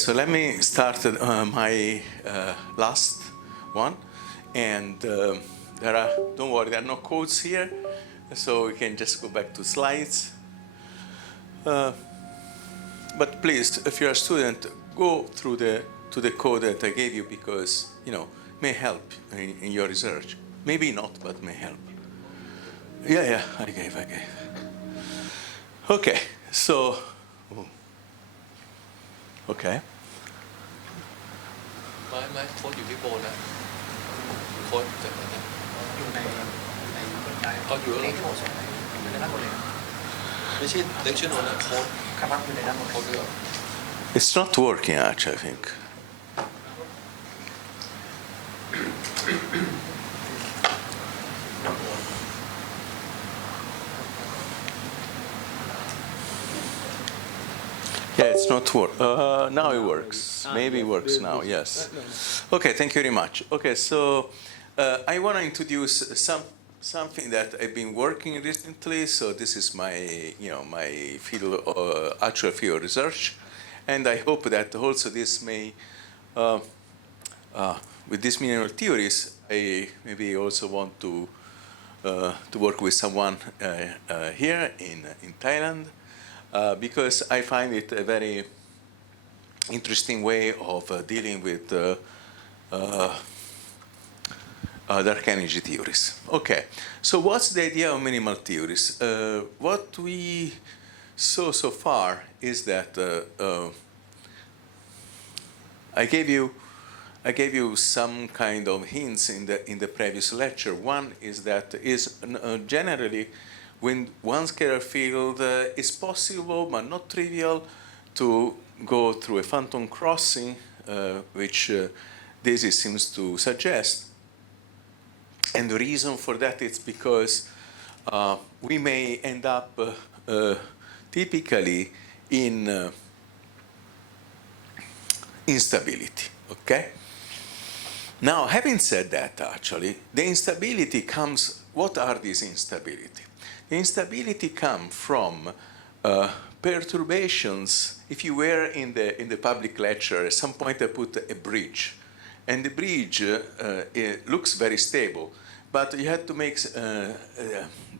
so let me start my last one. And don't worry, there are no codes here, so we can just go back to slides. But please, if you're a student, go through the code that I gave you, because may help in your research. Maybe not, but may help. Yeah, I gave. Okay, so okay. ไม่โค้ดอยู่ที่โบนะโค้ดจากไหนอยู่ในก็อยู่เลขที่โบส่งอยู่ในด้านบนเลยไม่ใช่เลคเชอร์โน้ตนะโค้ดครับอยู่ในด้านบนโค้ดด้วย It's not working actually, I think. Yeah, it's not work. Now it works. Maybe it works now. Yes. Okay. Thank you very much. Okay. So I want to introduce something that I've been working recently. So this is my my field, actual field of research, and I hope that also this may, with these mineral theories, I maybe also want to work with someone here in Thailand. Because I find it a very interesting way of dealing with dark energy theories. Okay, so what's the idea of minimal theories? What we saw so far is that I gave you some kind of hints in the previous lecture. One is that generally, when one scalar field is possible but not trivial to go through a phantom crossing, which Daisy seems to suggest. And the reason for that is because we may end up typically in instability, okay? Now, having said that, actually, the instability comes, what are these instability? The instability comes from perturbations. If you were in the public lecture, at some point I put a bridge, and the bridge it looks very stable, but you have to make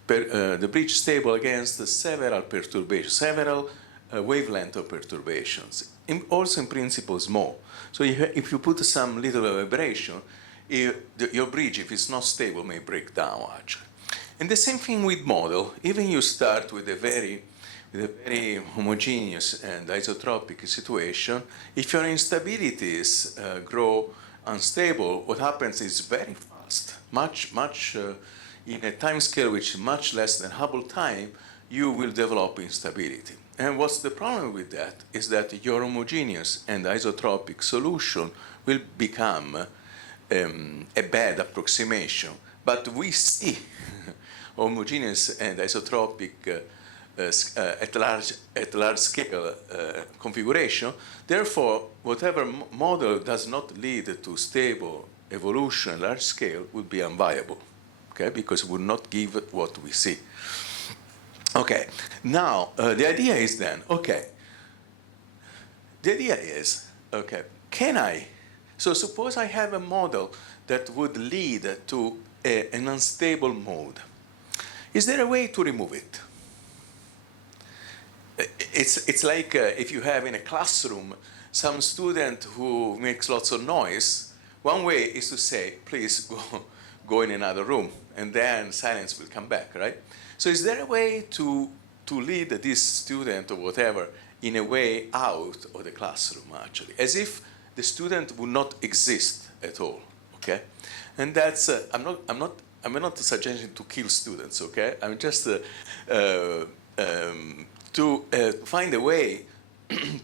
the bridge stable against several perturbations, several wavelength of perturbations, also in principle small. So if you put some little vibration, your bridge, if it's not stable, may break down actually. And the same thing with model. Even you start with a very homogeneous and isotropic situation, if your instabilities grow unstable, what happens is very fast, much in a time scale which is much less than Hubble time, you will develop instability. And what's the problem with that is that your homogeneous and isotropic solution will become a bad approximation. But we see homogeneous and isotropic at large scale configuration. Therefore, whatever model does not lead to stable evolution at large scale would be unviable, okay? Because it would not give what we see. Okay. Now the idea is then, okay. The idea is, okay, can I? So suppose I have a model that would lead to an unstable mode. Is there a way to remove it? It's like if you have in a classroom some student who makes lots of noise. One way is to say, please go in another room, and then silence will come back, right? So is there a way to lead this student or whatever in a way out of the classroom, actually, as if the student would not exist at all, okay? And that's I'm not suggesting to kill students, okay? I'm just to find a way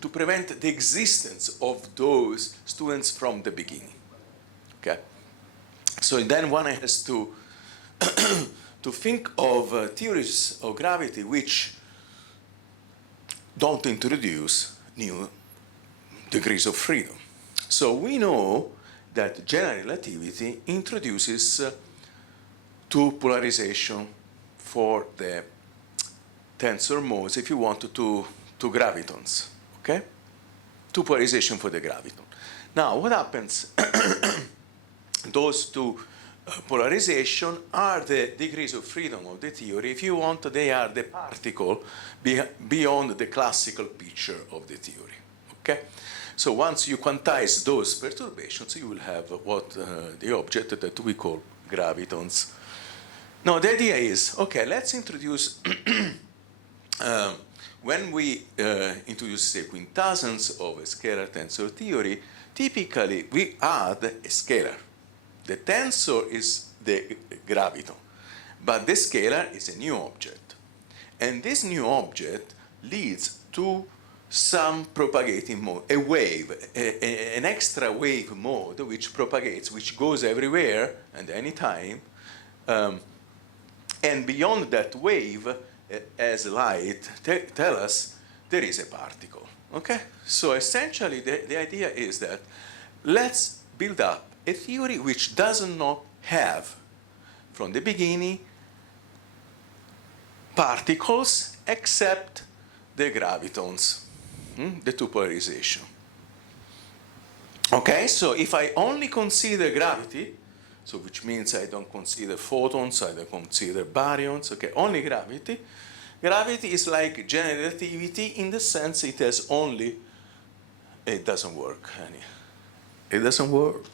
to prevent the existence of those students from the beginning, okay? So then one has to to think of theories of gravity which don't introduce new degrees of freedom. So we know that general relativity introduces two polarization for the tensor modes, if you want, to gravitons, okay? two polarization for the graviton. Now, what happens? Those two polarization are the degrees of freedom of the theory. If you want, they are the particle beyond the classical picture of the theory. Okay? So once you quantize those perturbations, you will have what the object that we call gravitons. Now, the idea is, okay, let's introduce, when we introduce, say, quintessence of a scalar tensor theory, typically we add a scalar. The tensor is the graviton, but the scalar is a new object. And this new object leads to some propagating mode, a wave, an extra wave mode which propagates, which goes everywhere and anytime. And beyond that wave, as light tell us, there is a particle. Okay? So essentially, the idea is that let's build up a theory which does not have, from the beginning, particles except the gravitons, the two polarization. Okay, so if I only consider gravity, so which means I don't consider photons, I don't consider baryons, okay, only gravity. Gravity is like general relativity in the sense it has only, it doesn't work, honey. It doesn't work.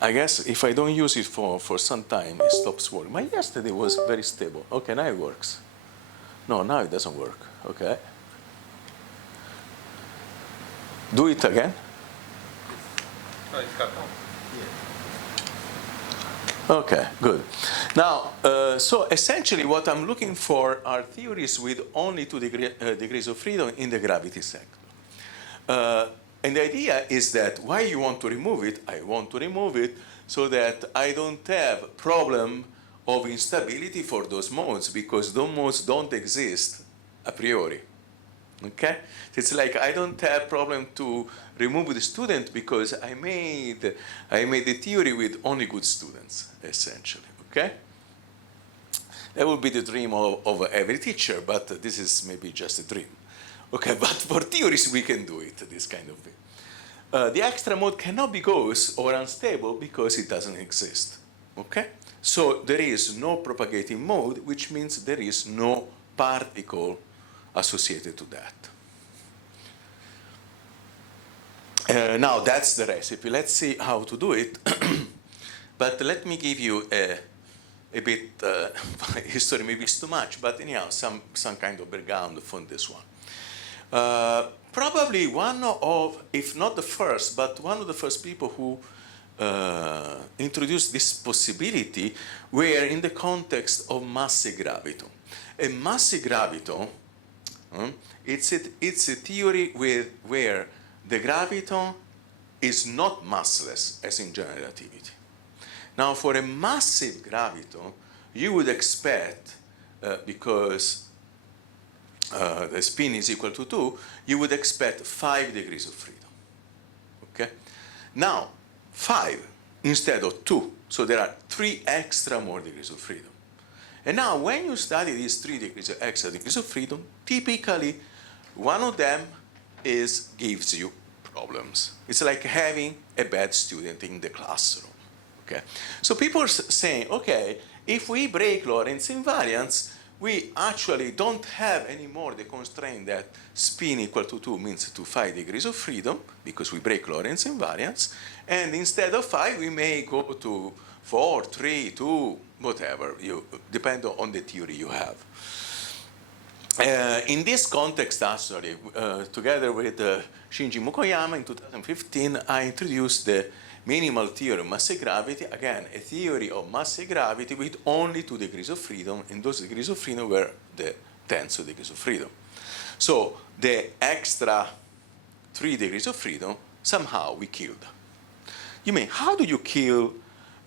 I guess if I don't use it for some time, it stops working. My yesterday was very stable. Okay, now it works. No, now it doesn't work. Okay. Do it again. Okay, good. Now, so essentially what I'm looking for are theories with only 2 degrees of freedom in the gravity sector. And the idea is that why you want to remove it? I want to remove it so that I don't have problem of instability for those modes, because those modes don't exist a priori. Okay? It's like I don't have problem to remove the student because I made the theory with only good students, essentially. Okay? That would be the dream of every teacher, but this is maybe just a dream. Okay, but for theories we can do it, this kind of thing. The extra mode cannot be gauss or unstable because it doesn't exist. Okay? So there is no propagating mode, which means there is no particle associated to that. Now that's the recipe. Let's see how to do it. But let me give you a bit history. Maybe it's too much, but anyhow, some kind of background from this one. Probably one of, if not the first, but one of the first people who introduced this possibility were in the context of massive graviton. A massive graviton, it's a theory where the graviton is not massless, as in general relativity. Now, for a massive graviton, you would expect, because the spin is equal to 2, you would expect 5 degrees of freedom. Okay? Now, 5 instead of 2, so there are 3 extra more degrees of freedom. And now, when you study these 3 extra degrees of freedom, typically one of them gives you problems. It's like having a bad student in the classroom. Okay? So people are saying, okay, if we break Lorentz invariance, we actually don't have anymore the constraint that spin equal to 2 means to 5 degrees of freedom, because we break Lorentz invariance, and instead of 5, we may go to 4, 3, 2, whatever, depend on the theory you have. In this context, actually, together with Shinji Mukoyama in 2015, I introduced the minimal theory of massive gravity, again, a theory of massive gravity with only 2 degrees of freedom, and those degrees of freedom were the tensor degrees of freedom. So the extra 3 degrees of freedom, somehow we killed. You mean, how do you kill,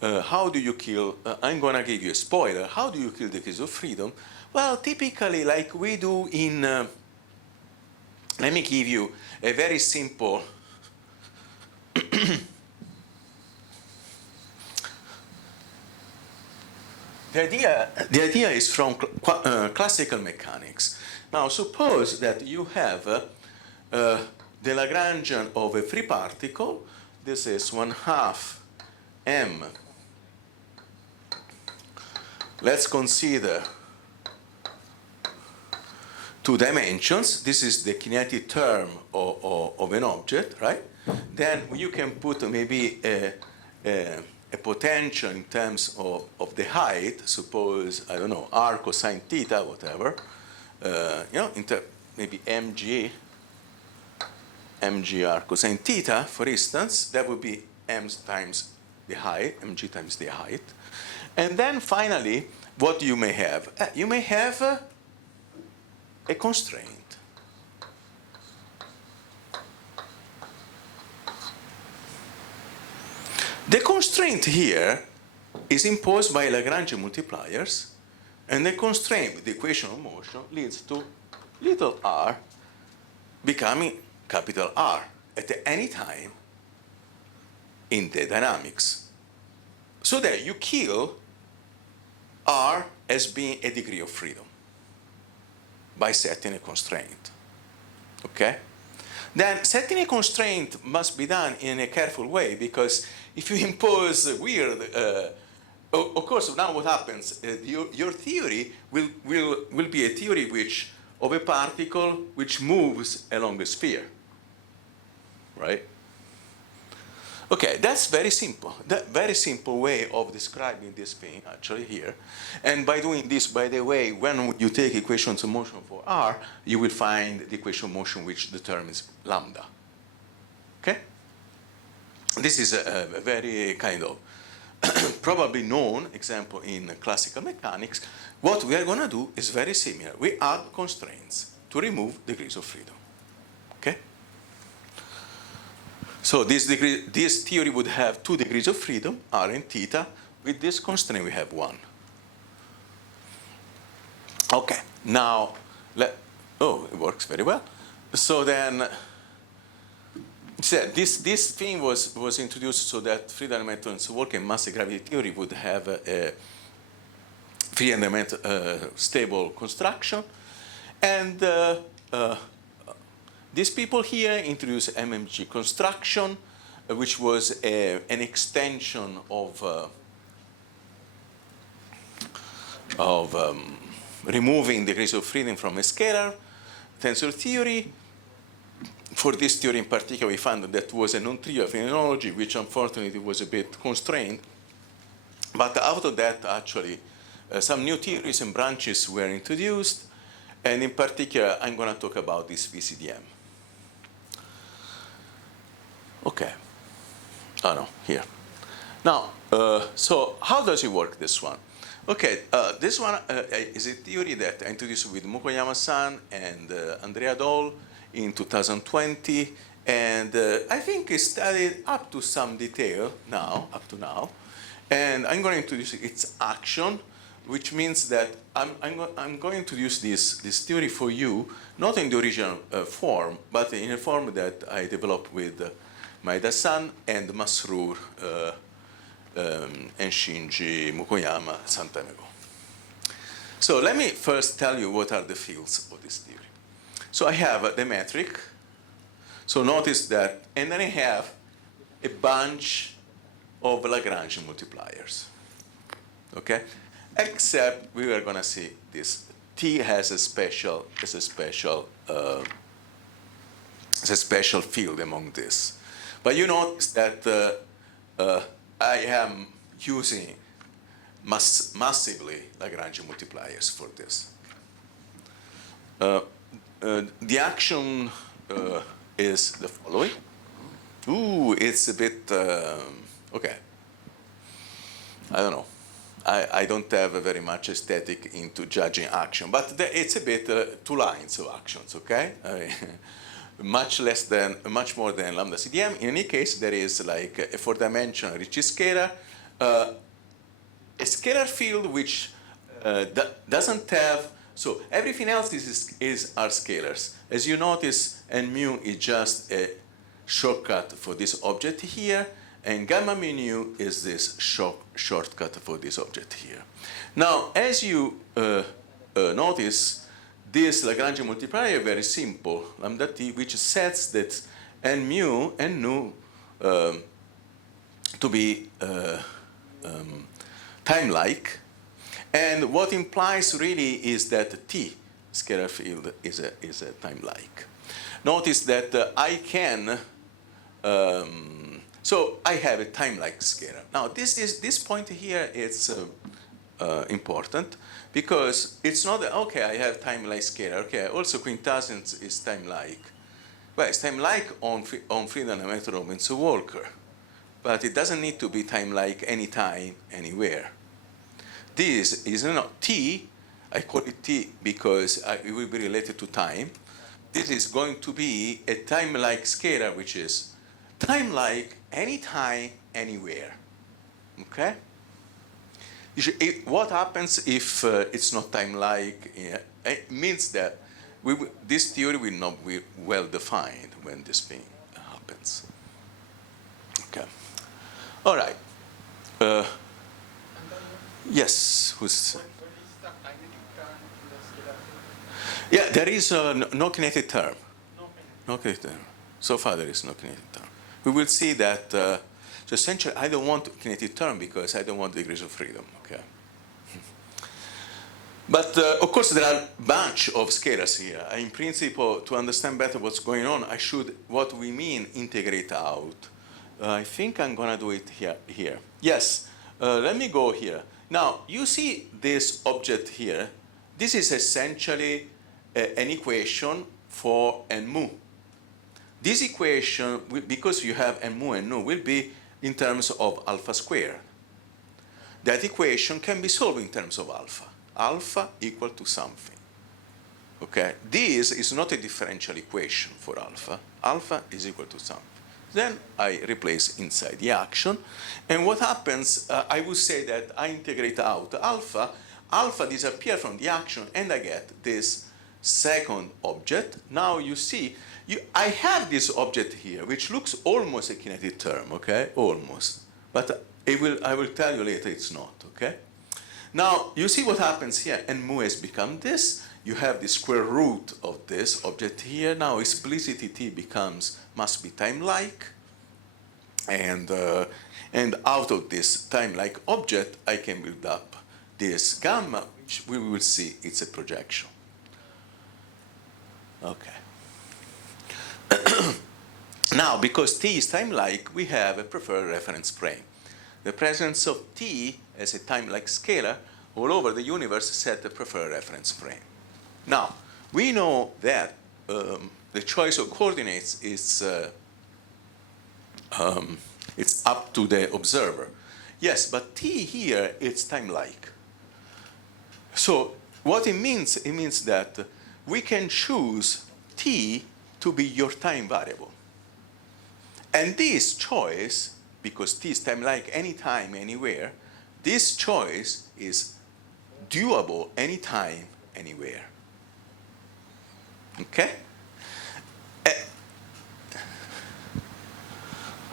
I'm going to give you a spoiler, how do you kill degrees of freedom? Well, typically, like we do in, let me give you a very simple the idea is from classical mechanics. Now, suppose that you have the Lagrangian of a free particle. This is 1/2 m. Let's consider 2 dimensions. This is the kinetic term of an object, right? Then you can put maybe a potential in terms of the height. Suppose, I don't know, r cosine theta, whatever. Maybe mgr cosine theta, for instance. That would be m times the height, mg times the height. And then finally, what you may have? You may have a constraint. The constraint here is imposed by Lagrangian multipliers, and the constraint with the equation of motion leads to little r becoming capital R at any time in the dynamics. So that you kill R as being a degree of freedom by setting a constraint. Okay? Then setting a constraint must be done in a careful way, because if you impose weird, of course, now what happens? Your theory will be a theory of a particle which moves along a sphere, right? Okay, that's very simple. That very simple way of describing this thing, actually, here. And by doing this, by the way, when you take equations of motion for R, you will find the equation of motion which determines lambda. Okay? This is a very kind of probably known example in classical mechanics. What we are going to do is very similar. We add constraints to remove degrees of freedom. Okay? So this theory would have 2 degrees of freedom, r and theta. With this constraint, we have 1. Okay, now, it works very well. So then, this thing was introduced so that three-dimensional work and massive gravity theory would have a three-dimensional stable construction. And these people here introduced MMG construction, which was an extension of removing degrees of freedom from a scalar tensor theory. For this theory in particular, we found that was a non-trivial phenomenology, which unfortunately was a bit constrained. But out of that, actually, some new theories and branches were introduced. And in particular, I'm going to talk about this VCDM. Okay. Oh, no, here. Now, so how does it work, this one? Okay, this one is a theory that I introduced with Mukoyama-san and Andrea Doll in 2020. And I think it's studied up to some detail now, up to now. And I'm going to introduce its action, which means that I'm going to introduce this theory for you, not in the original form, but in a form that I developed with Maeda-san and Masrur and Shinji Mukoyama some time ago. So let me first tell you what are the fields of this theory. So I have the metric. So notice that, and then I have a bunch of Lagrangian multipliers. Okay? Except we are going to see this. T has a special field among this. But you notice that I am using massively Lagrangian multipliers for this. The action is the following. Ooh, it's a bit, okay. I don't know. I don't have very much aesthetic into judging action, but it's a bit 2 lines of actions, okay? Much more than lambda CDM. In any case, there is like a 4-dimensional Ricci scalar, a scalar field which doesn't have, so everything else are scalars. As you notice, and mu is just a shortcut for this object here, and gamma mu nu is this shortcut for this object here. Now, as you notice, this Lagrange multiplier is very simple, lambda t, which sets that n mu and nu to be time-like. And what implies really is that T scalar field is a time-like. Notice that I can, so I have a time-like scalar. Now this point here is important because it's not that, okay, I have time-like scalar, okay, also quintessence is time-like. Well, it's time-like on Friedlander method of Winsor-Walker, but it doesn't need to be time-like anytime, anywhere. This is not T, I call it T because it will be related to time. This is going to be a time-like scalar, which is time-like anytime, anywhere. Okay? What happens if it's not time-like? It means that this theory will not be well defined when this thing happens. Okay. All right. Yes, who's? Yeah, there is no kinetic term. No kinetic term. So far, there is no kinetic term. We will see that. So essentially, I don't want kinetic term because I don't want degrees of freedom. Okay. But of course, there are a bunch of scalars here. In principle, to understand better what's going on, I should, what we mean, integrate out. I think I'm going to do it here. Yes, let me go here. Now, you see this object here. This is essentially an equation for n mu. This equation, because you have n mu and nu, will be in terms of alpha squared. That equation can be solved in terms of alpha. Alpha equal to something. Okay? This is not a differential equation for alpha. Alpha is equal to something. Then I replace inside the action. And what happens, I would say that I integrate out alpha. Alpha disappears from the action, and I get this second object. Now you see, I have this object here, which looks almost a kinetic term, okay? Almost. But I will tell you later it's not, okay? Now, you see what happens here. N mu has become this. You have the square root of this object here. Now, explicitly T must be time-like. And out of this time-like object, I can build up this gamma, which we will see it's a projection. Okay. Now, because T is time-like, we have a preferred reference frame. The presence of T as a time-like scalar all over the universe set the preferred reference frame. Now, we know that the choice of coordinates is it's up to the observer. Yes, but T here is time-like. So what it means that we can choose T to be your time variable. And this choice, because T is time-like anytime, anywhere, this choice is doable anytime, anywhere. Okay?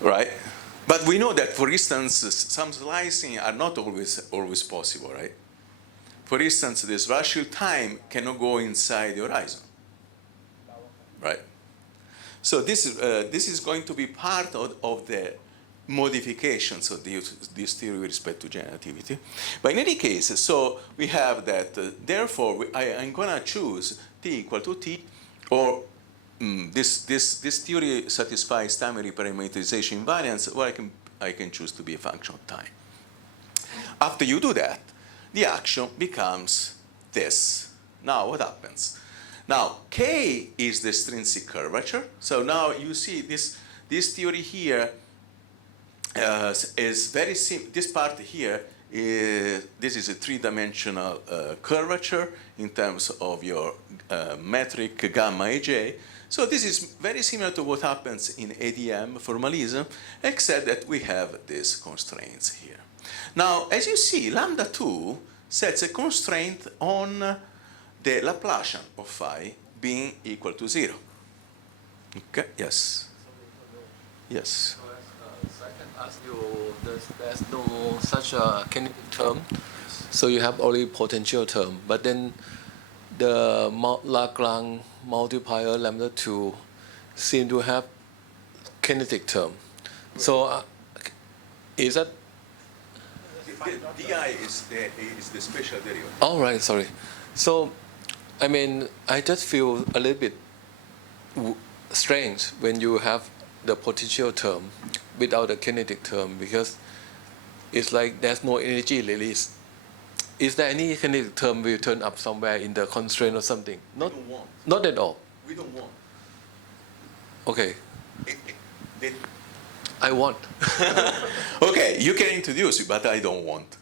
Right? But we know that, for instance, some slicing are not always possible, right? For instance, this rational time cannot go inside the horizon, right? So this is going to be part of the modifications of this theory with respect to generativity. But in any case, so we have that, therefore, I'm going to choose T equal to T, or this theory satisfies time reparameterization invariance, or I can choose to be a function of time. After you do that, the action becomes this. Now, what happens? Now, K is the extrinsic curvature. So now you see this theory here is very simple. This part here, this is a three-dimensional curvature in terms of your metric gamma aj. So this is very similar to what happens in ADM formalism, except that we have these constraints here. Now, as you see, lambda 2 sets a constraint on the Laplacian of phi being equal to 0. Okay, yes. Yes. So I can ask you, there's no such a kinetic term, so you have only potential term, but then the Lagrange multiplier lambda 2 seem to have kinetic term. So is that? Di is the special derivative. All right, sorry. So, I mean, I just feel a little bit strange when you have the potential term without the kinetic term, because it's like there's no energy release. Is there any kinetic term will turn up somewhere in the constraint or something? We don't want. Not at all. We don't want. Okay, They- I want. Okay, you can introduce it, but I don't want.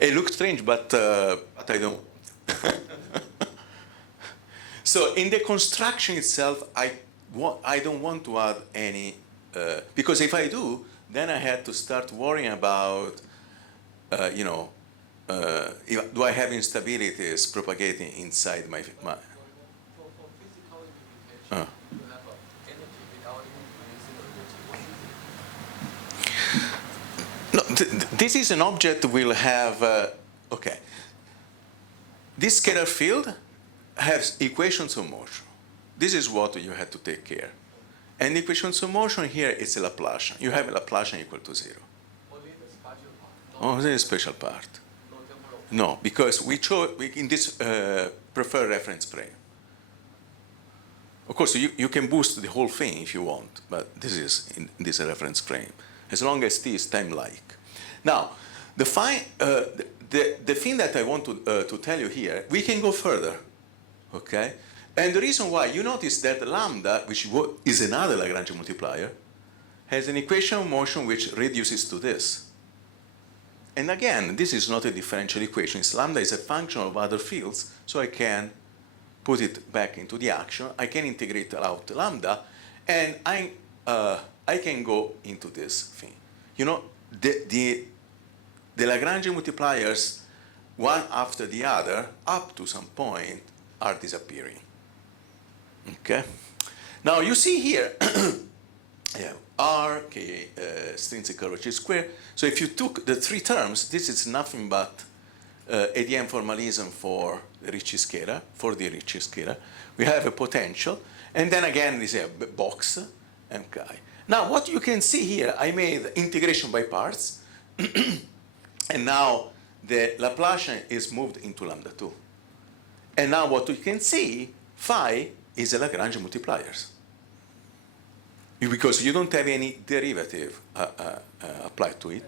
It looks strange, but I don't. So in the construction itself, I don't want to add any, because if I do, then I had to start worrying about, do I have instabilities propagating inside my uh. No, this is an object will have, okay. This scalar field has equations of motion. This is what you have to take care. And equations of motion here is a Laplacian. You have a Laplacian equal to 0. Oh, this is a special part. No, because we chose in this preferred reference frame. Of course, you can boost the whole thing if you want, but this is in this reference frame, as long as T is time-like. Now, the thing that I want to tell you here, we can go further, okay? And the reason why, you notice that lambda, which is another Lagrange multiplier, has an equation of motion which reduces to this. And again, this is not a differential equation. It's lambda is a function of other fields, so I can put it back into the action. I can integrate out lambda, and I can go into this thing. You know, the Lagrange multipliers, one after the other, up to some point, are disappearing. Okay? Now you see here, yeah, R, K, extrinsic curvature square. So if you took the three terms, this is nothing but ADM formalism for the Ricci scalar, We have a potential, and then again, this is a box, MK. Now, what you can see here, I made integration by parts, and now the Laplacian is moved into lambda 2. And now what you can see, phi is a Lagrange multipliers. Because you don't have any derivative applied to it.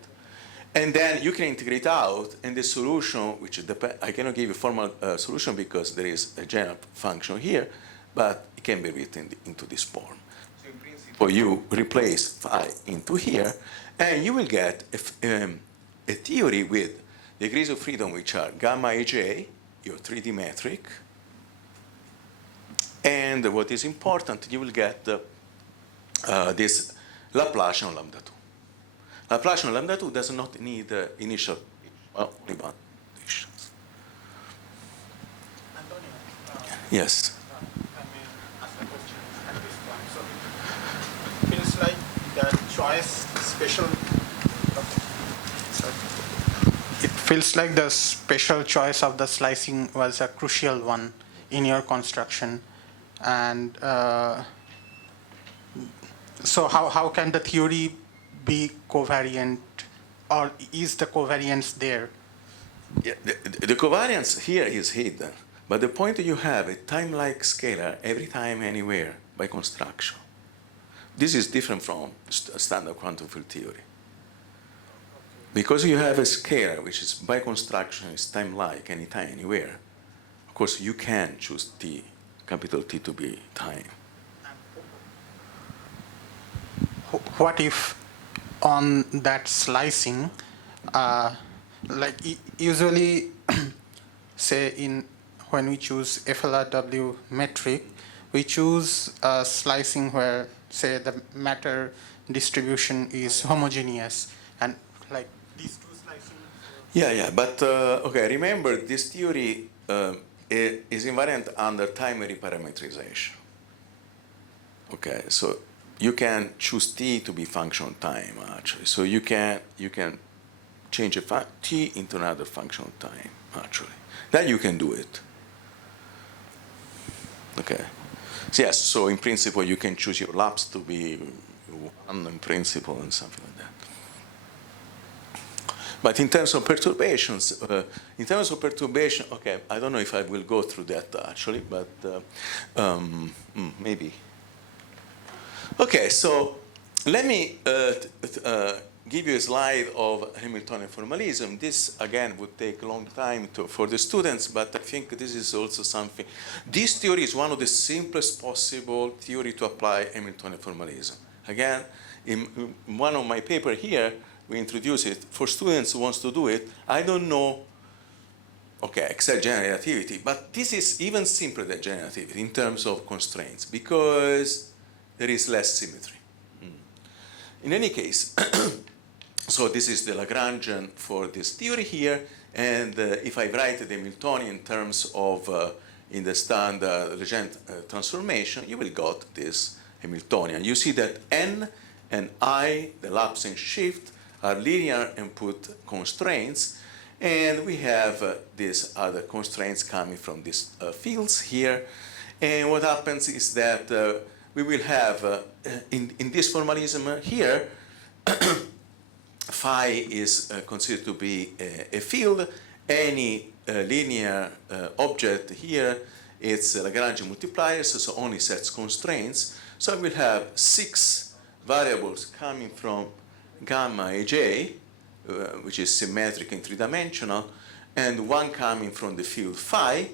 And then you can integrate out, and the solution, which I cannot give you a formal solution because there is a general function here, but it can be written into this form. So in principle, you replace phi into here, and you will get a theory with degrees of freedom which are gamma aj, your 3D metric, and what is important, you will get this Laplacian lambda 2. Laplacian lambda 2 does not need initial only one conditions. Antonio, Yes. I may ask a question at this point. So it feels like the choice special. Sorry. It feels like the special choice of the slicing was a crucial one in your construction, and so how can the theory be covariant, or is the covariance there? Yeah, the covariance here is hidden, but the point you have a time-like scalar every time, anywhere, by construction. This is different from standard quantum field theory. Because you have a scalar which is by construction is time-like, anytime, anywhere, of course you can choose T, capital T to be time. What if on that slicing, like usually, say when we choose FLRW metric, we choose a slicing where, say, the matter distribution is homogeneous, and like these two slicing. Yeah, but okay, remember this theory is invariant under time reparametrization. Okay, so you can choose t to be function of time actually. So you can change t into another function of time actually. That you can do it. Okay. So yes, so in principle you can choose your lapse to be 1 in principle and something like that. But in terms of perturbations, okay, I don't know if I will go through that actually, but maybe. Okay, so let me give you a slide of Hamiltonian formalism. This, again, would take a long time for the students, but I think this is also something. This theory is one of the simplest possible theory to apply Hamiltonian formalism. Again, in one of my papers here, we introduce it. For students who wants to do it, I don't know, okay, except general relativity, but this is even simpler than general relativity in terms of constraints, because there is less symmetry. In any case, so this is the Lagrangian for this theory here, and if I write the Hamiltonian in terms of in the standard Legendre transformation, you will get this Hamiltonian. You see that n and I, the lapse and shift, are linear input constraints, and we have these other constraints coming from these fields here. And what happens is that we will have, in this formalism here, phi is considered to be a field. Any linear object here, it's Lagrangian multipliers, so only sets constraints. So we'll have 6 variables coming from gamma aj, which is symmetric and 3-dimensional, and 1 coming from the field phi,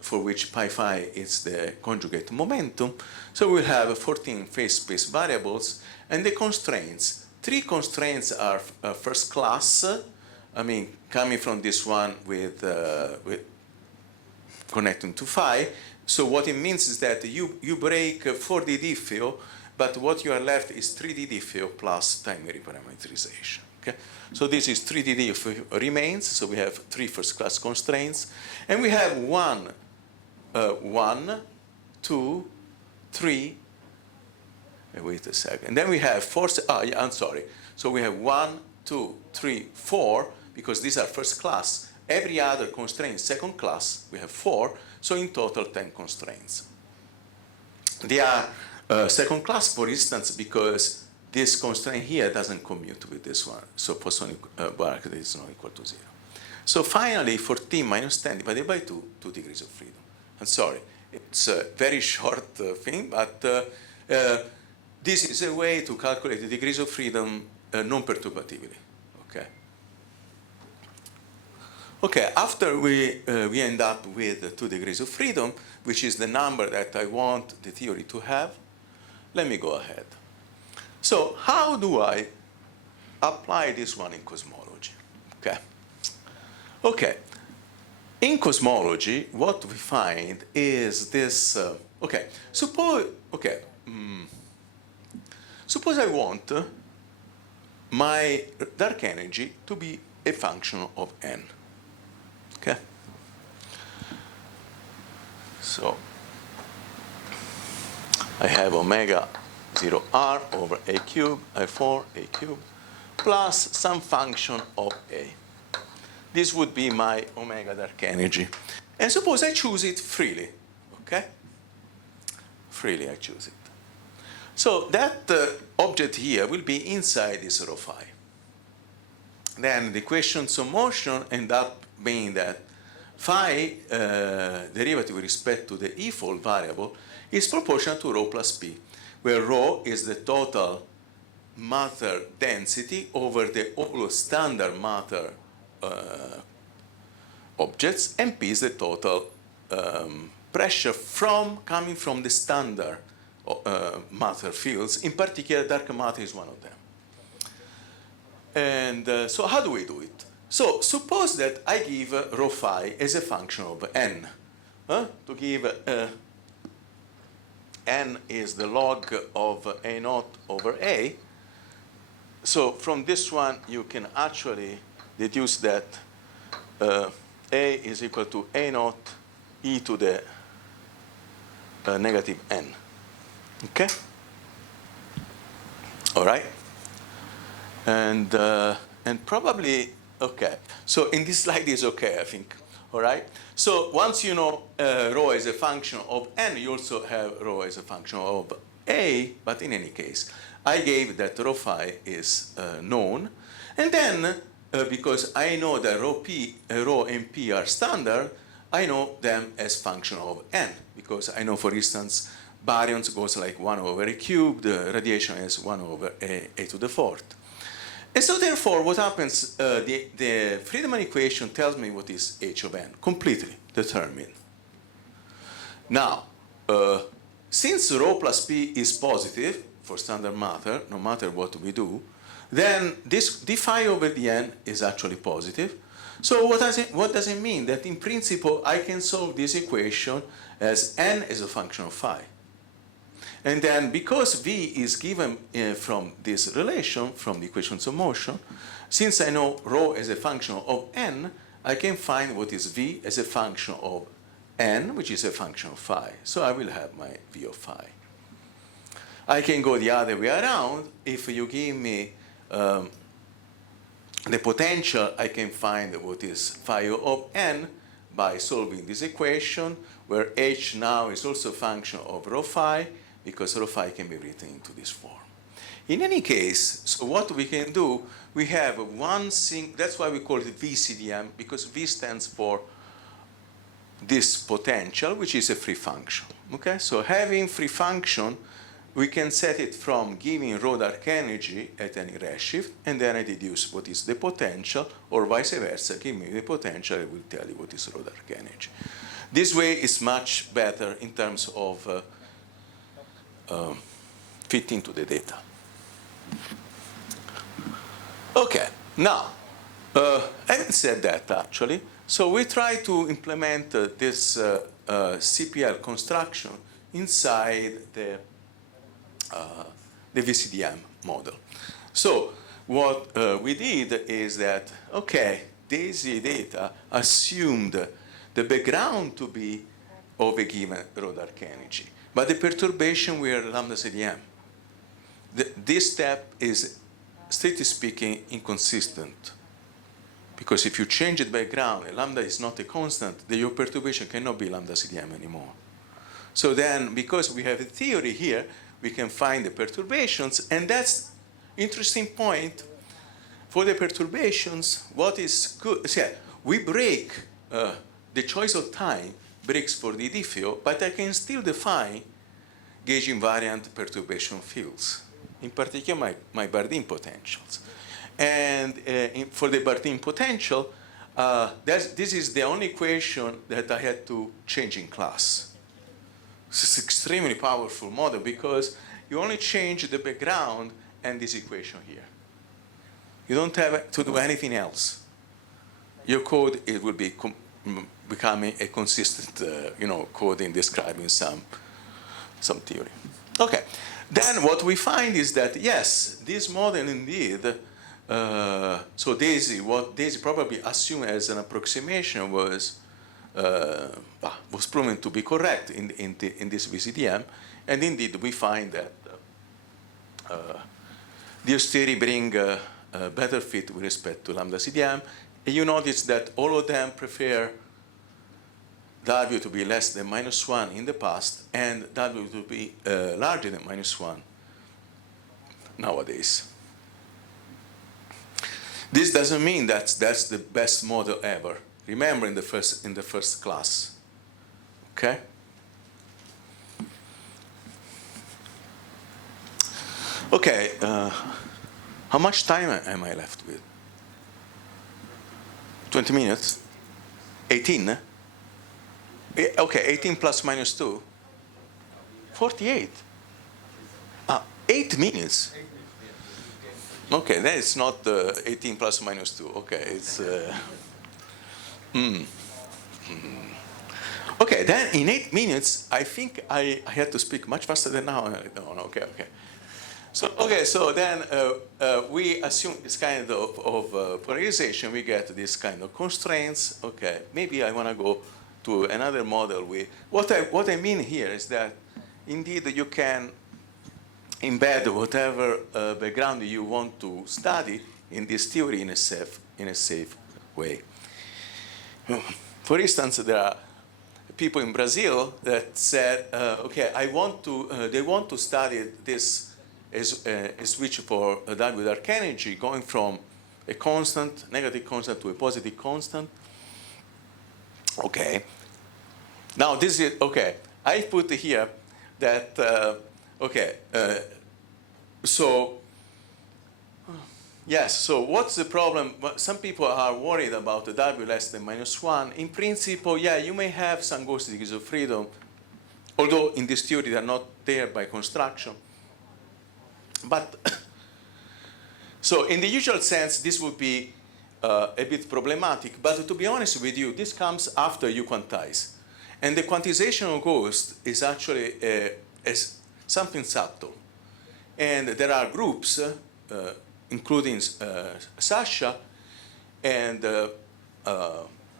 for which pi phi is the conjugate momentum. So we'll have 14 phase space variables, and the constraints. 3 constraints are first class, I mean, coming from this one with connecting to phi. So what it means is that you break 4D diffeo, but what you are left is 3D diffeo plus time reparameterization. Okay? So this is 3D diffeo remains, so we have 3 first class constraints, and we have 1, 2, 3, wait a second. And then we have 4, yeah, I'm sorry. So we have 1, 2, 3, 4, because these are first class. Every other constraint second class, we have 4, so in total 10 constraints. They are second class, for instance, because this constraint here doesn't commute with this one. So Poisson bark is not equal to 0. So finally, 14 minus 10 divided by 2, 2 degrees of freedom. I'm sorry, it's a very short thing, but this is a way to calculate the degrees of freedom non-perturbatively. Okay. Okay, after we end up with 2 degrees of freedom, which is the number that I want the theory to have, let me go ahead. So how do I apply this one in cosmology? Okay. Okay. In cosmology, what we find is this. Suppose I want my dark energy to be a function of n. Okay. So I have omega 0r over a cube, I4 a cube, plus some function of a. This would be my omega dark energy. And suppose I choose it freely, okay? Freely I choose it. So that object here will be inside this rho phi. Then the equations of motion end up being that phi derivative with respect to the e-fold variable is proportional to rho plus p, where rho is the total matter density over the all standard matter objects, and p is the total pressure coming from the standard matter fields. In particular, dark matter is one of them. And so how do we do it? So suppose that I give rho phi as a function of n. To give n is the log of a naught over a. So from this one, you can actually deduce that a is equal to a naught e to the negative n. Okay? All right? And probably, okay. So in this slide is okay, I think. All right? So once you know rho is a function of n, you also have rho as a function of a, but in any case, I gave that rho phi is known. And then, because I know that rho and p are standard, I know them as function of n, because I know, for instance, baryons goes like 1 over a cubed, radiation is 1 over a to the fourth. And so therefore, what happens, the Friedman equation tells me what is h of n, completely determined. Now, since rho plus p is positive for standard matter, no matter what we do, then this d phi over dn is actually positive. So what does it mean? That in principle, I can solve this equation as n is a function of phi. And then because v is given from this relation, from the equations of motion, since I know rho as a function of n, I can find what is v as a function of n, which is a function of phi. So I will have my v of phi. I can go the other way around. If you give me the potential, I can find what is phi of n by solving this equation, where h now is also a function of rho phi, because rho phi can be written into this form. In any case, so what we can do, we have one thing, that's why we call it VCDM, because V stands for this potential, which is a free function. Okay, so having free function, we can set it from giving rho dark energy at any redshift, and then I deduce what is the potential, or vice versa, give me the potential, I will tell you what is rho dark energy. This way is much better in terms of fit into the data. Okay, now, having said that, actually, so we try to implement this CPL construction inside the VCDM model. So what we did is that, okay, these data assumed the background to be of a given rho dark energy, but the perturbation were lambda CDM. This step is, strictly speaking, inconsistent. Because if you change the background, and lambda is not a constant, then your perturbation cannot be lambda CDM anymore. So then, because we have a theory here, we can find the perturbations, and that's interesting point. For the perturbations, what is good? So we break the choice of time breaks for the diffeo, but I can still define gauge invariant perturbation fields. In particular, my Bardeen potentials. And for the Bardeen potential, this is the only equation that I had to change in class. It's an extremely powerful model because you only change the background and this equation here. You don't have to do anything else. Your code, it will be becoming a consistent code in describing some theory. Okay. Then what we find is that, yes, this model indeed, so Daisy, what Daisy probably assumed as an approximation was proven to be correct in this VCDM, and indeed we find that these theory bring a better fit with respect to lambda CDM, and you notice that all of them prefer W to be less than -1 in the past, and W to be larger than -1 nowadays. This doesn't mean that that's the best model ever. Remember in the first class, okay? Okay, how much time am I left with? 20 minutes? 18? Okay, 18 plus minus 2. 48. 8 minutes. Okay, then it's not 18 plus minus 2. Okay, it's... Okay, then in 8 minutes, I think I had to speak much faster than now. No, okay. So then we assume this kind of polarization. We get this kind of constraints. Okay, maybe I want to go to another model. What I mean here is that indeed you can embed whatever background you want to study in this theory in a safe way. For instance, there are people in Brazil that said, okay, they want to study this as a switch for W dark energy, going from a constant, negative constant, to a positive constant. Okay. Now this is, okay, I put here that, so, yes, so what's the problem? Some people are worried about the W less than -1. In principle, yeah, you may have some ghost degrees of freedom, although in this theory they're not there by construction. But, so in the usual sense, this would be a bit problematic. But to be honest with you, this comes after you quantize. And the quantization of ghost is actually something subtle. And there are groups, including Sasha and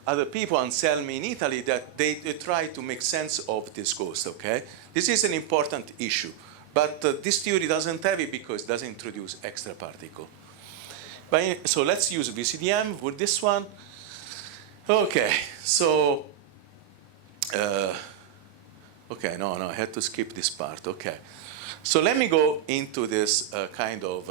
other people, Anselmi in Italy, that they try to make sense of this ghost, okay? This is an important issue. But this theory doesn't have it because it doesn't introduce extra particle. So let's use VCDM with this one. Okay, so, okay, no, I had to skip this part, okay. So let me go into this kind of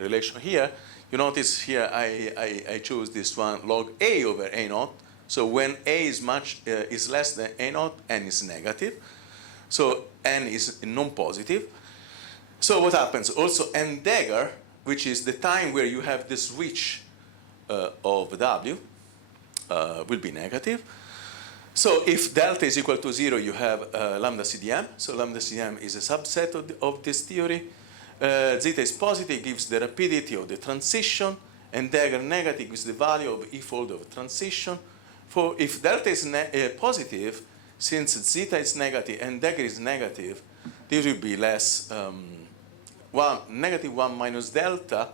relation here. You notice here I chose this one, log A over A naught. So when A is less than A naught, N is negative. So N is non-positive. So what happens? Also N dagger, which is the time where you have the switch of W, will be negative. So if delta is equal to 0, you have lambda CDM. So lambda CDM is a subset of this theory. Zeta is positive, gives the rapidity of the transition, and dagger negative gives the value of E-fold of transition. For if delta is positive, since zeta is negative and dagger is negative, this will be less, -1 minus delta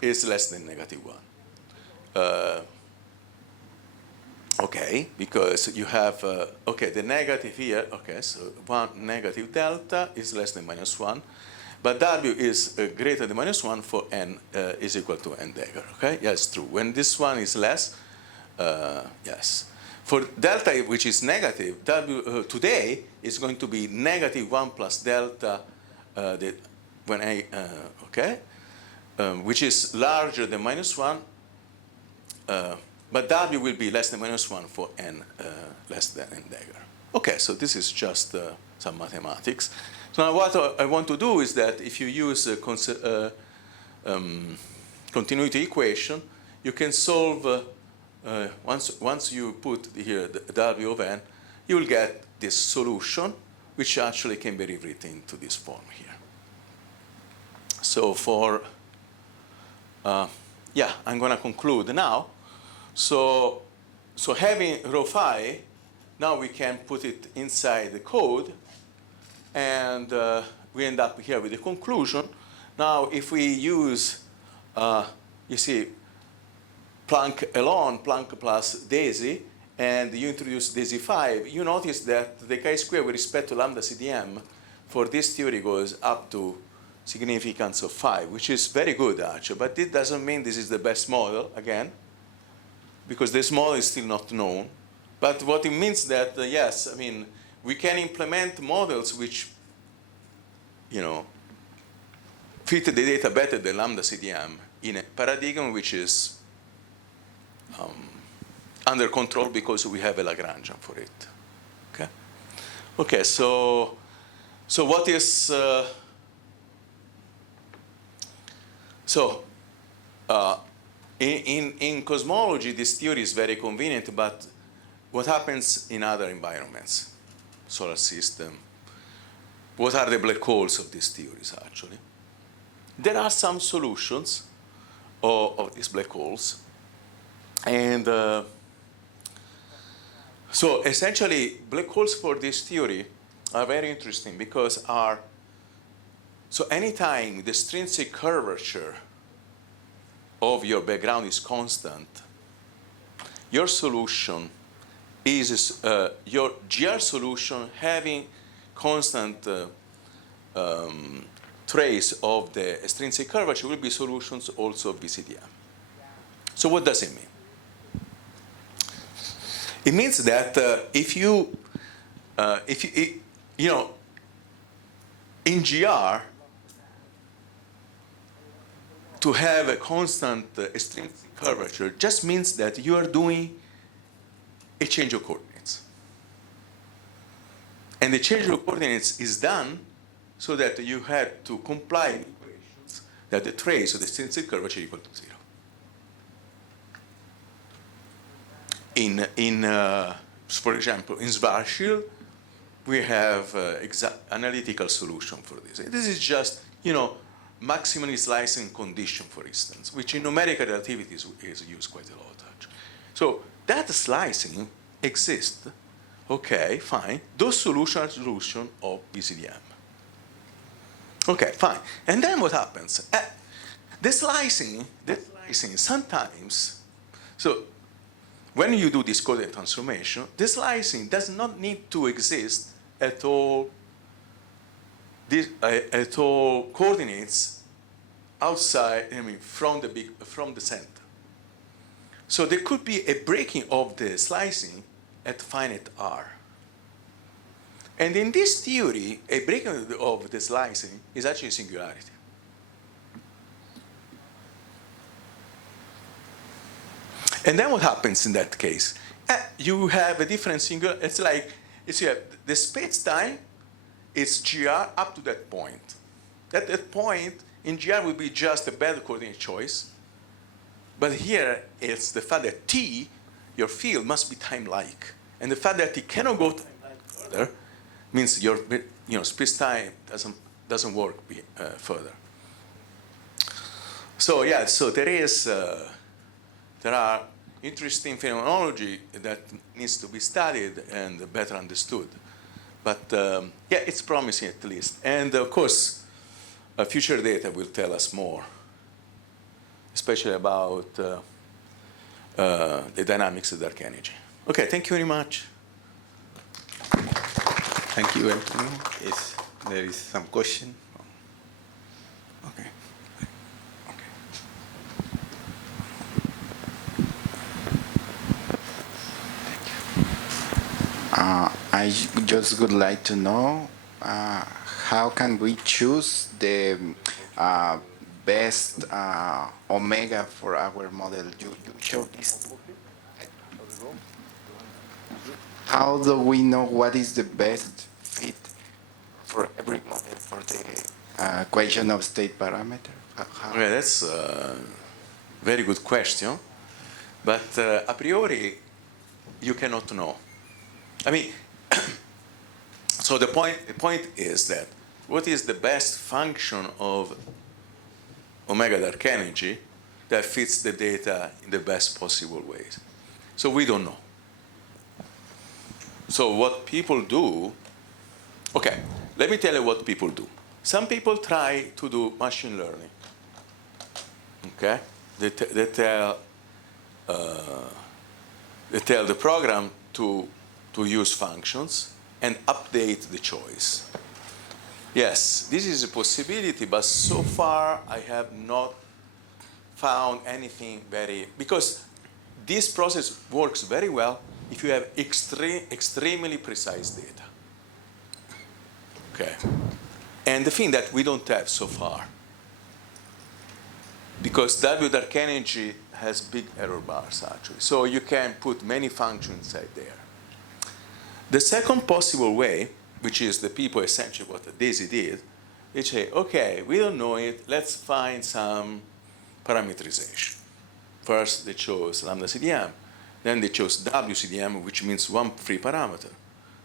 is less than -1. Okay, because you have, okay, the negative here, okay, so 1 negative delta is less than -1, but W is greater than -1 for N is equal to N dagger, okay? Yes, true. When this one is less, yes. For delta, which is negative, W today is going to be -1 plus delta, when okay, which is larger than -1, but W will be less than -1 for N less than N dagger. Okay, so this is just some mathematics. So now what I want to do is that if you use a continuity equation, you can solve, once you put here the W of N, you will get this solution, which actually can be rewritten into this form here. So for, yeah, I'm going to conclude now. So having rho phi, now we can put it inside the code, and we end up here with the conclusion. Now, if we use, you see, Planck alone, Planck plus Daisy, and you introduce Daisy 5, you notice that the chi-square with respect to lambda CDM for this theory goes up to significance of 5, which is very good, actually. But it doesn't mean this is the best model, again, because this model is still not known. But what it means that, yes, I mean, we can implement models which, you know, fit the data better than lambda CDM in a paradigm which is under control because we have a Lagrangian for it. Okay. Okay. So what is in cosmology, this theory is very convenient, but what happens in other environments, solar system? What are the black holes of these theories, actually? There are some solutions of these black holes. And so essentially, black holes for this theory are very interesting because so anytime the extrinsic curvature of your background is constant, your solution is your GR solution having constant trace of the extrinsic curvature will be solutions also of VCDM. So what does it mean? It means that in GR, to have a constant extrinsic curvature just means that you are doing a change of coordinates. And the change of coordinates is done so that you had to comply with equations that the trace of the extrinsic curvature is equal to 0. For example, in Schwarzschild, we have analytical solution for this. This is just, maximally slicing condition, for instance, which in numerical relativity is used quite a lot, actually. So that slicing exists. Okay, fine. Those solutions are solution of VCDM. Okay, fine. And then what happens? The slicing sometimes, so when you do this coordinate transformation, the slicing does not need to exist at all coordinates outside, from the center. So there could be a breaking of the slicing at finite R. And in this theory, a breaking of the slicing is actually a singularity. And then what happens in that case? You have a different singular. It's like you have the space-time. It's GR up to that point. At that point, in GR will be just a better coordinate choice. But here, it's the fact that T, your field, must be time-like. And the fact that it cannot go time-like further means your space-time doesn't work further. So yeah, so there are interesting phenomenology that needs to be studied and better understood. But yeah, it's promising at least. And of course, future data will tell us more, especially about the dynamics of dark energy. Okay, thank you very much. Thank you, Antonio. Yes, there is some question. Okay. I just would like to know how can we choose the best omega for our model? You showed this. How do we know what is the best fit for every model for the equation of state parameter? Okay, that's a very good question. But a priori, you cannot know. I mean, so the point is that what is the best function of omega dark energy that fits the data in the best possible ways? So we don't know. So what people do, okay, let me tell you what people do. Some people try to do machine learning. Okay, they tell the program to use functions and update the choice. Yes, this is a possibility, but so far I have not found anything because this process works very well if you have extremely precise data. Okay, and the thing that we don't have so far, because W dark energy has big error bars actually, so you can put many functions inside there. The second possible way, which is the people essentially what Daisy did, they say, okay, we don't know it, let's find some parameterization. First, they chose lambda CDM, then they chose WCDM, which means one free parameter,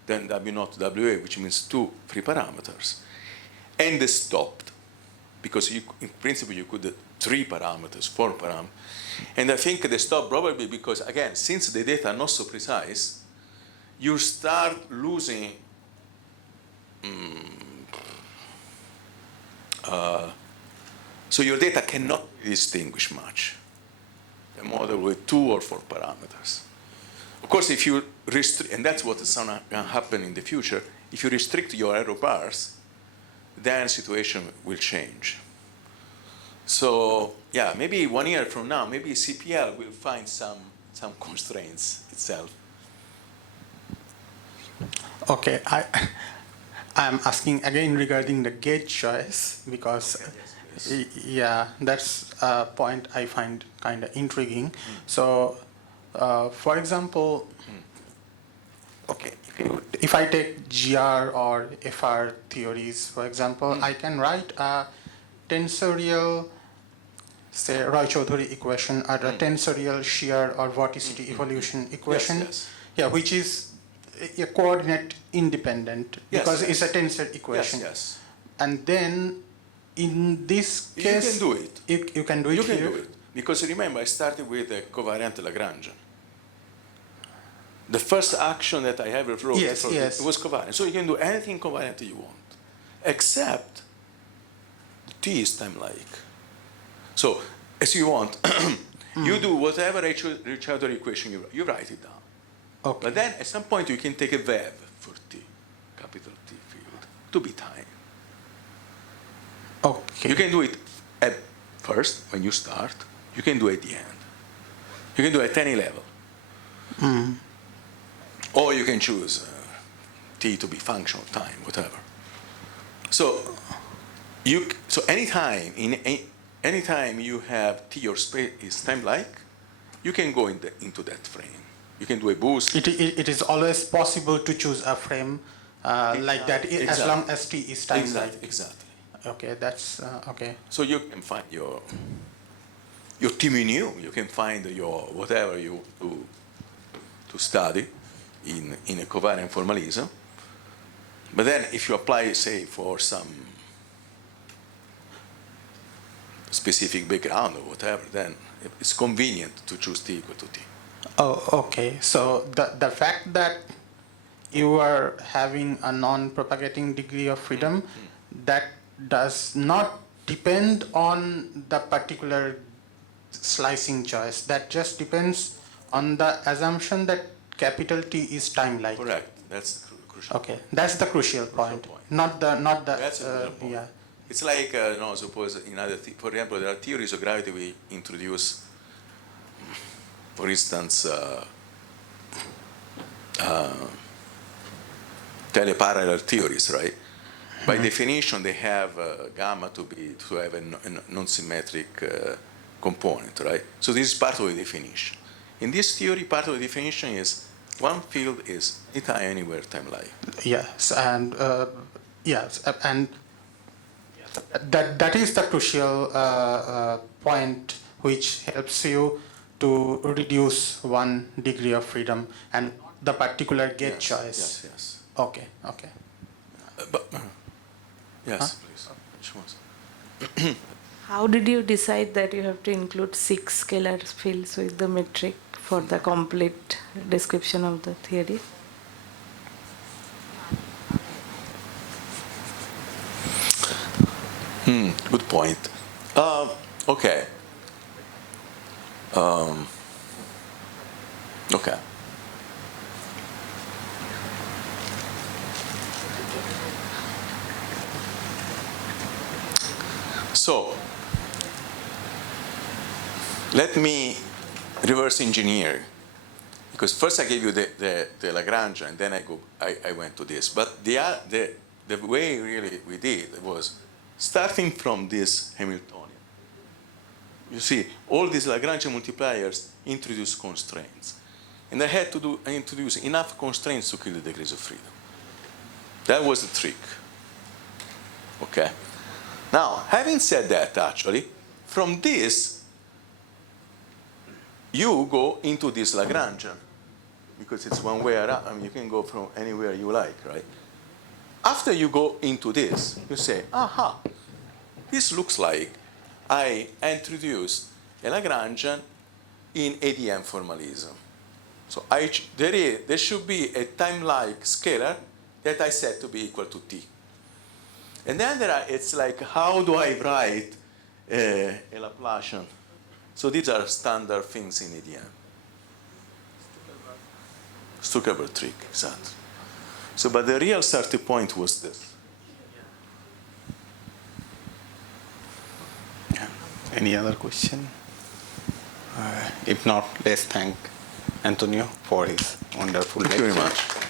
then W0 WA, which means two free parameters. And they stopped, because in principle you could do 3 parameters, 4 parameters. And I think they stopped probably because, again, since the data are not so precise, you start losing so your data cannot distinguish much. A model with 2 or 4 parameters. Of course, if you restrict, and that's what is going to happen in the future, if you restrict your error bars, then situation will change. So yeah, maybe 1 year from now, maybe CPL will find some constraints itself. Okay, I'm asking again regarding the gauge choice because, yeah, that's a point I find kind of intriguing. So, for example, okay, if I take GR or FR theories, for example, I can write a tensorial, say, Roy-Choudhury equation or a tensorial shear or vorticity evolution equation, yes. yeah, which is a coordinate independent Yes, because yes. it's a tensor equation. Yes. And then in this You case, can do it. You can do it You here. can do it. Because remember, I started with a covariant Lagrangian. The first action that I ever wrote Yes, yes. it was covariant. So you can do anything covariant you want, except T is time-like. So as you want, you do whatever Ricciardo equation you write it down. Okay. But then at some point you can take a VEV for T, capital T field, to be time. Okay. You can do it at first, when you start. You can do it at the end. You can do it at any level. Or you can choose T to be functional time, whatever. So anytime you have T or space is time-like, you can go into that frame. You can do a boost. It is always possible to choose a frame like that as long as T is time-like. Exactly. Okay, that's okay. So you can find your T mu, you can find your whatever you to study in a covariant formalism. But then if you apply, say, for some specific background or whatever, then it's convenient to choose T equal to T. Oh, okay. So the fact that you are having a non-propagating degree of freedom, that does not depend on the particular slicing choice. That just depends on the assumption that capital T is time-like. Correct. That's the crucial. Okay, that's the crucial point. point. Not the That's the crucial point. yeah. It's like, suppose in other, for example, there are theories of gravity we introduce, for instance, teleparallel theories, right? By definition, they have gamma to have a non-symmetric component, right? So this is part of the definition. In this theory, part of the definition is one field is anytime, anywhere, time-like. Yes, and that is the crucial point which helps you to reduce 1 degree of freedom and the particular gate choice. Yes. Okay. Yes, please. Sure. How did you decide that you have to include 6 scalar fields with the metric for the complete description of the theory? Good point. Okay. Okay. So, let me reverse engineer, because first I gave you the Lagrangian, and then I went to this. But the way really we did was starting from this Hamiltonian. You see, all these Lagrangian multipliers introduce constraints. And I had to introduce enough constraints to kill the degrees of freedom. That was the trick. Okay? Now, having said that, actually, from this, you go into this Lagrangian, because it's one way around. I mean, you can go from anywhere you like, right? After you go into this, you say, aha, this looks like I introduced a Lagrangian in ADM formalism. So there should be a time-like scalar that I set to be equal to T. And then it's like, how do I write a Laplacian? So these are standard things in ADM. Stuckelberg trick, exactly. So, but the real starting point was this. Any other question? If not, let's thank Antonio for his wonderful Thank you lecture. very much.